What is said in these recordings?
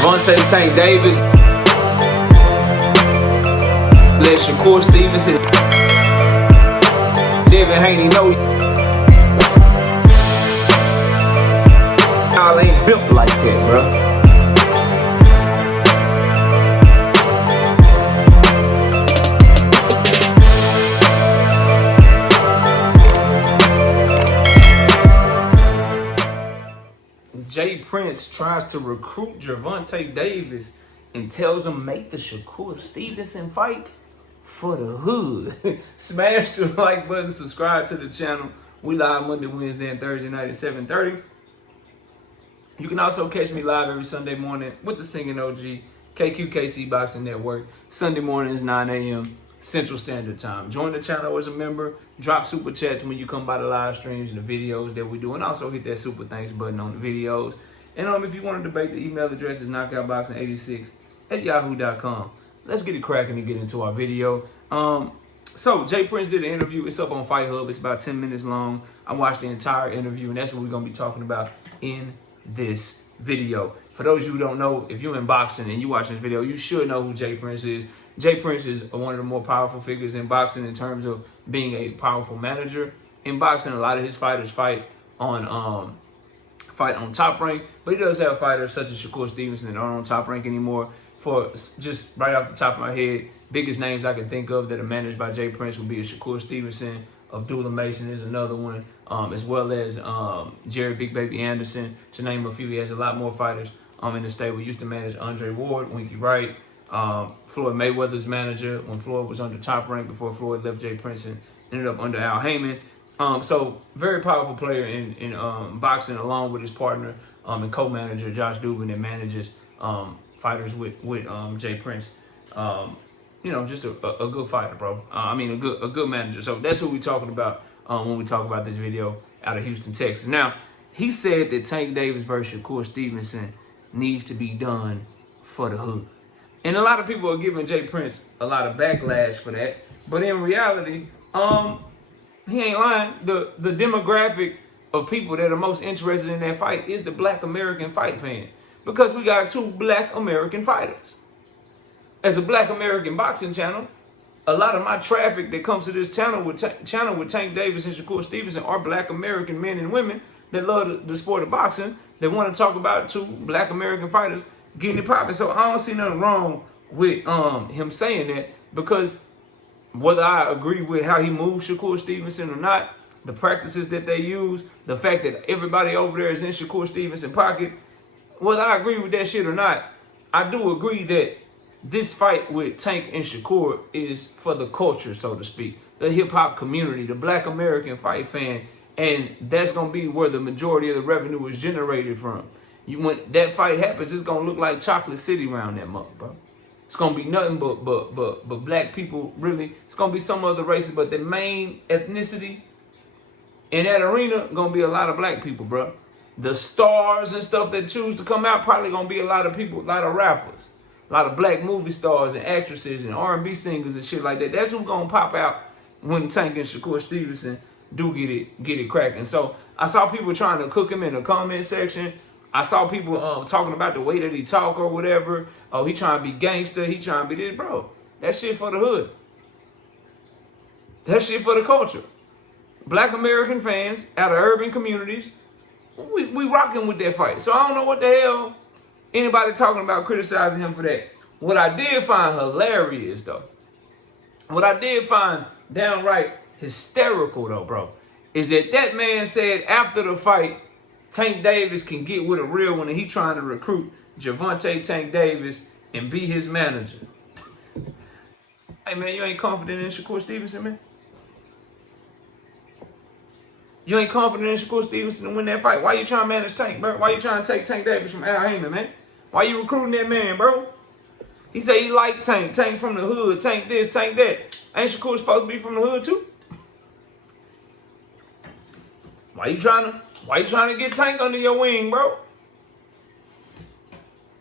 Gervonta Tank Davis. Let Shakur Stevenson. Devin Haney know y'all ain't built like that, bro. Jay Prince tries to recruit Gervonta Davis and tells him make the Shakur Stevenson fight for the hood. Smash the like button, subscribe to the channel. We live Monday, Wednesday, and Thursday night at 7:30. You can also catch me live every Sunday morning with the Singing OG, KQKC Boxing Network. Sunday mornings, 9 a.m. Central Standard Time. Join the channel as a member. Drop super chats when you come by the live streams and the videos that we do. And also hit that super thanks button on the videos. And if you want to debate, the email address is knockoutboxing86@yahoo.com. Let's get it cracking and get into our video. So Jay Prince did an interview. It's up on Fight Hub. It's about 10 minutes long. I watched the entire interview, and that's what we're going to be talking about in this video. For those of you who don't know, if you're in boxing and you watching this video, you should know who Jay Prince is. Jay Prince is one of the more powerful figures in boxing in terms of being a powerful manager. In boxing, a lot of his fighters fight on Top Rank, but he does have fighters such as Shakur Stevenson that aren't on Top Rank anymore. For just right off the top of my head, biggest names I can think of that are managed by Jay Prince would be a Shakur Stevenson. Abdullah Mason is another one, as well as Jerry Big Baby Anderson, to name a few. He has a lot more fighters in the stable. Used to manage Andre Ward, Winky Wright, Floyd Mayweather's manager when Floyd was under Top Rank before Floyd left Jay Prince and ended up under Al Heyman. So very powerful player in boxing, along with his partner and co-manager Josh Dubin, that manages fighters with Jay Prince. Just a good fighter, bro. I mean, a good manager. So that's who we're talking about when we talk about this video out of Houston, Texas. Now, he said that Tank Davis versus Shakur Stevenson needs to be done for the hood. And a lot of people are giving Jay Prince a lot of backlash for that. But in reality, he ain't lying. The demographic of people that are most interested in that fight is the Black American fight fan. Because we got two Black American fighters. As a Black American boxing channel, a lot of my traffic that comes to this channel with Tank Davis and Shakur Stevenson are Black American men and women that love the sport of boxing, that want to talk about two Black American fighters getting it popping. So I don't see nothing wrong with him saying that, because whether I agree with how he moves Shakur Stevenson or not, the practices that they use, the fact that everybody over there is in Shakur Stevenson's pocket, whether I agree with that shit or not, I do agree that this fight with Tank and Shakur is for the culture, so to speak, the hip-hop community, the Black American fight fan, and that's going to be where the majority of the revenue is generated from. When that fight happens, it's going to look like Chocolate City around that mother, bro. It's going to be nothing but black people, really. It's going to be some other races, but the main ethnicity in that arena going to be a lot of black people, bro. The stars and stuff that choose to come out probably going to be a lot of people, a lot of rappers, a lot of black movie stars and actresses and R&B singers and shit like that. That's who's going to pop out when Tank and Shakur Stevenson do get it cracking. So I saw people trying to cook him in the comment section. I saw people talking about the way that he talk or whatever. Oh, he trying to be gangster. He trying to be this. Bro, that shit for the hood. That shit for the culture. Black American fans out of urban communities, we rocking with that fight. So I don't know what the hell anybody talking about criticizing him for that. What I did find hilarious, though, what I did find downright hysterical, though, bro, is that man said after the fight, Tank Davis can get with a real one, and he trying to recruit Gervonta Tank Davis and be his manager. Hey, man, you ain't confident in Shakur Stevenson, man? You ain't confident in Shakur Stevenson to win that fight? Why you trying to manage Tank, bro? Why you trying to take Tank Davis from Al Heyman, man? Why you recruiting that man, bro? He say he like Tank. Tank from the hood. Tank this, Tank that. Ain't Shakur supposed to be from the hood, too? Why you trying to get Tank under your wing, bro?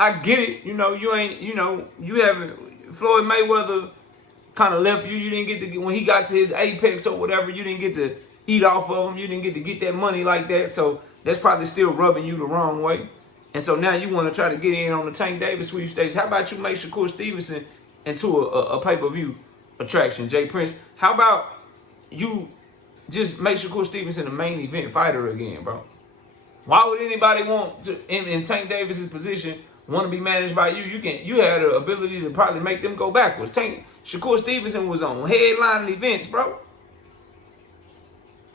I get it. You haven't. Floyd Mayweather kind of left you. You didn't get to, when he got to his apex or whatever, you didn't get to eat off of him. You didn't get to get that money like that. So that's probably still rubbing you the wrong way. And so now you want to try to get in on the Tank Davis sweepstakes. How about you make Shakur Stevenson into a pay-per-view attraction, Jay Prince? How about you just make Shakur Stevenson a main event fighter again, bro? Why would anybody want to, in Tank Davis's position, want to be managed by you? You had the ability to probably make them go backwards. Shakur Stevenson was on headlining events, bro.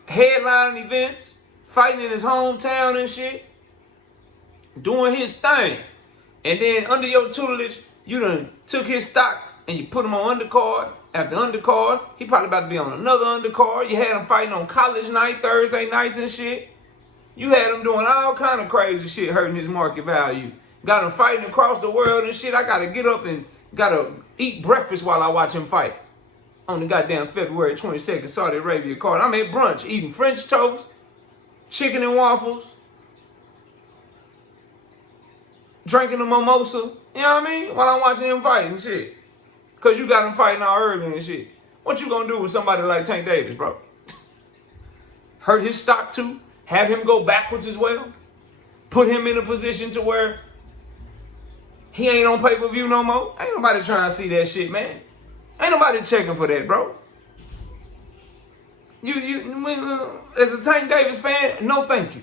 Headlining events, fighting in his hometown and shit, doing his thing. And then under your tutelage, you done took his stock and you put him on undercard. After undercard, he probably about to be on another undercard. You had him fighting on college night, Thursday nights and shit. You had him doing all kind of crazy shit, hurting his market value. Got him fighting across the world and shit. I got to get up and got to eat breakfast while I watch him fight. On the goddamn February 22nd, Saudi Arabia card. I'm at brunch eating French toast, chicken and waffles, drinking a mimosa, you know what I mean? While I'm watching him fight and shit. Because you got him fighting all early and shit. What you gonna do with somebody like Tank Davis, bro? Hurt his stock too? Have him go backwards as well? Put him in a position to where he ain't on pay-per-view no more? Ain't nobody trying to see that shit, man. Ain't nobody checking for that, bro. As a Tank Davis fan, no thank you.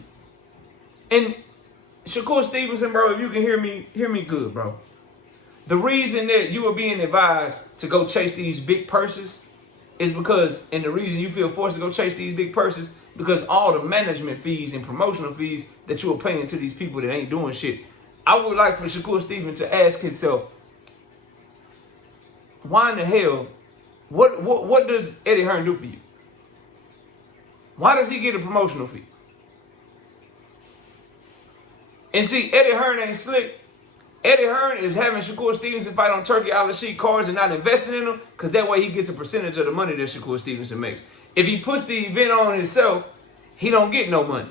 And Shakur Stevenson, bro, if you can hear me good, bro. The reason that you are being advised to go chase these big purses is because, and the reason you feel forced to go chase these big purses, because all the management fees and promotional fees that you are paying to these people that ain't doing shit. I would like for Shakur Stevenson to ask himself, why in the hell, what does Eddie Hearn do for you? Why does he get a promotional fee? And see, Eddie Hearn ain't slick. Eddie Hearn is having Shakur Stevenson fight on Turkey Al-Sheikh cards and not investing in them, because that way he gets a percentage of the money that Shakur Stevenson makes. If he puts the event on himself, he don't get no money.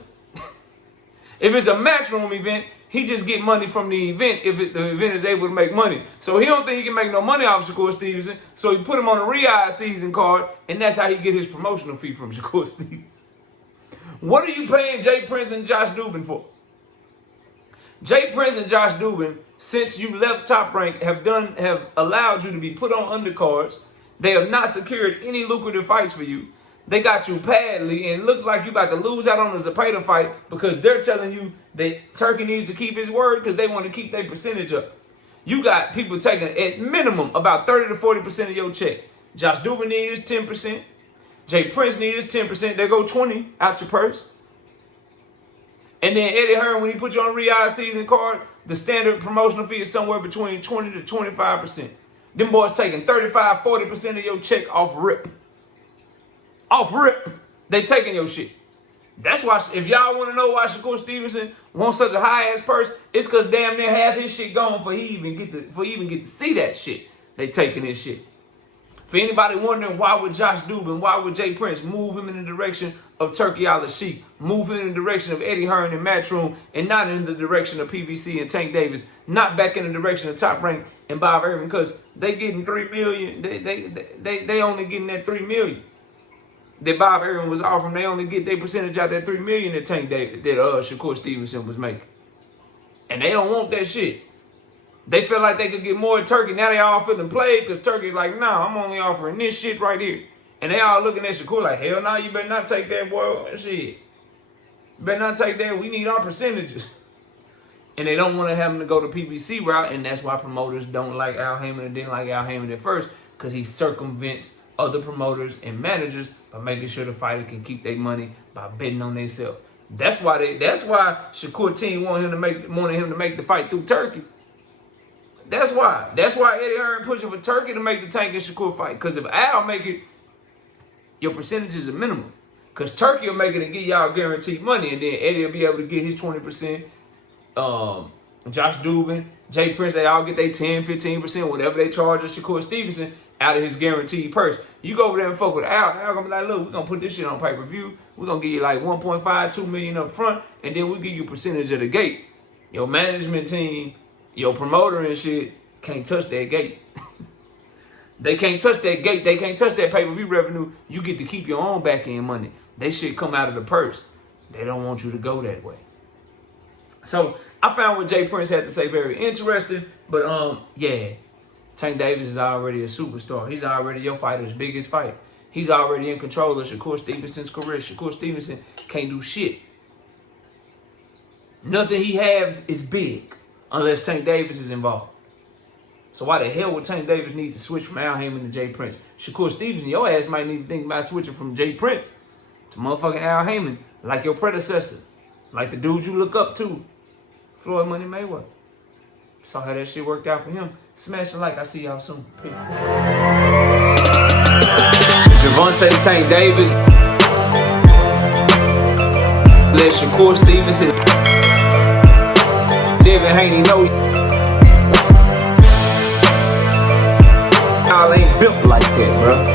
If it's a matchroom event, he just get money from the event if the event is able to make money. So he don't think he can make no money off Shakur Stevenson, so he put him on a Riyadh season card, and that's how he get his promotional fee from Shakur Stevenson. What are you paying Jay Prince and Josh Dubin for? Jay Prince and Josh Dubin, since you left Top Rank, have allowed you to be put on undercards. They have not secured any lucrative fights for you. They got you badly, and it looks like you about to lose out on the Zapata fight because they're telling you that Turkey needs to keep his word because they want to keep their percentage up. You got people taking, at minimum, about 30 to 40% of your check. Josh Dubin needs 10%. Jay Prince needs 10%. They go 20 out your purse. And then Eddie Hearn, when he put you on a Riyadh season card, the standard promotional fee is somewhere between 20 to 25%. Them boys taking 35, 40% of your check off rip. Off rip. They taking your shit. That's why, if y'all want to know why Shakur Stevenson wants such a high-ass purse, it's because damn near half his shit gone for he even get to see that shit. They taking his shit. For anybody wondering why would Josh Dubin, why would Jay Prince move him in the direction of Turkey Al-Sheikh, move him in the direction of Eddie Hearn and Matchroom, and not in the direction of PBC and Tank Davis, not back in the direction of Top Rank and Bob Irvin, because they getting $3 million. They only getting that $3 million that Bob Irvin was offering. They only get their percentage out that $3 million that Tank Davis, that Shakur Stevenson was making, and they don't want that shit. They feel like they could get more in Turkey. Now they all feeling played because Turkey's like, nah, I'm only offering this shit right here. And they all looking at Shakur like, hell no, you better not take that, boy. Shit. You better not take that. We need our percentages. And they don't want to have him to go the PBC route, and that's why promoters don't like Al Heyman and didn't like Al Heyman at first, because he circumvents other promoters and managers by making sure the fighter can keep their money by betting on themselves. That's why Shakur team wanted him to make the fight through Turkey. That's why. That's why Eddie Hearn pushing for Turkey to make the Tank and Shakur fight. Because if Al make it, your percentages are minimum. Because Turkey will make it and give y'all guaranteed money. And then Eddie will be able to get his 20%. Josh Dubin, Jay Prince, they all get their 10, 15%, whatever they charge of Shakur Stevenson out of his guaranteed purse. You go over there and fuck with Al. Al gonna be like, look, we're gonna put this shit on pay-per-view. We're gonna give you like 1.5, $2 million up front. And then we'll give you a percentage of the gate. Your management team, your promoter and shit can't touch that gate. They can't touch that gate. They can't touch that pay-per-view revenue. You get to keep your own back-end money. They shit come out of the purse. They don't want you to go that way. So I found what Jay Prince had to say very interesting. But yeah, Tank Davis is already a superstar. He's already your fighter's biggest fight. He's already in control of Shakur Stevenson's career. Shakur Stevenson can't do shit. Nothing he has is big unless Tank Davis is involved. So why the hell would Tank Davis need to switch from Al Heyman to Jay Prince? Shakur Stevenson, your ass might need to think about switching from Jay Prince to motherfucking Al Heyman, like your predecessor, like the dude you look up to, Floyd Money Mayweather. Saw how that shit worked out for him. Smash the like. I see y'all soon. Peace. Gervonta Tank Davis. Let Shakur Stevenson. Devin Haney know y'all ain't built like that, bro.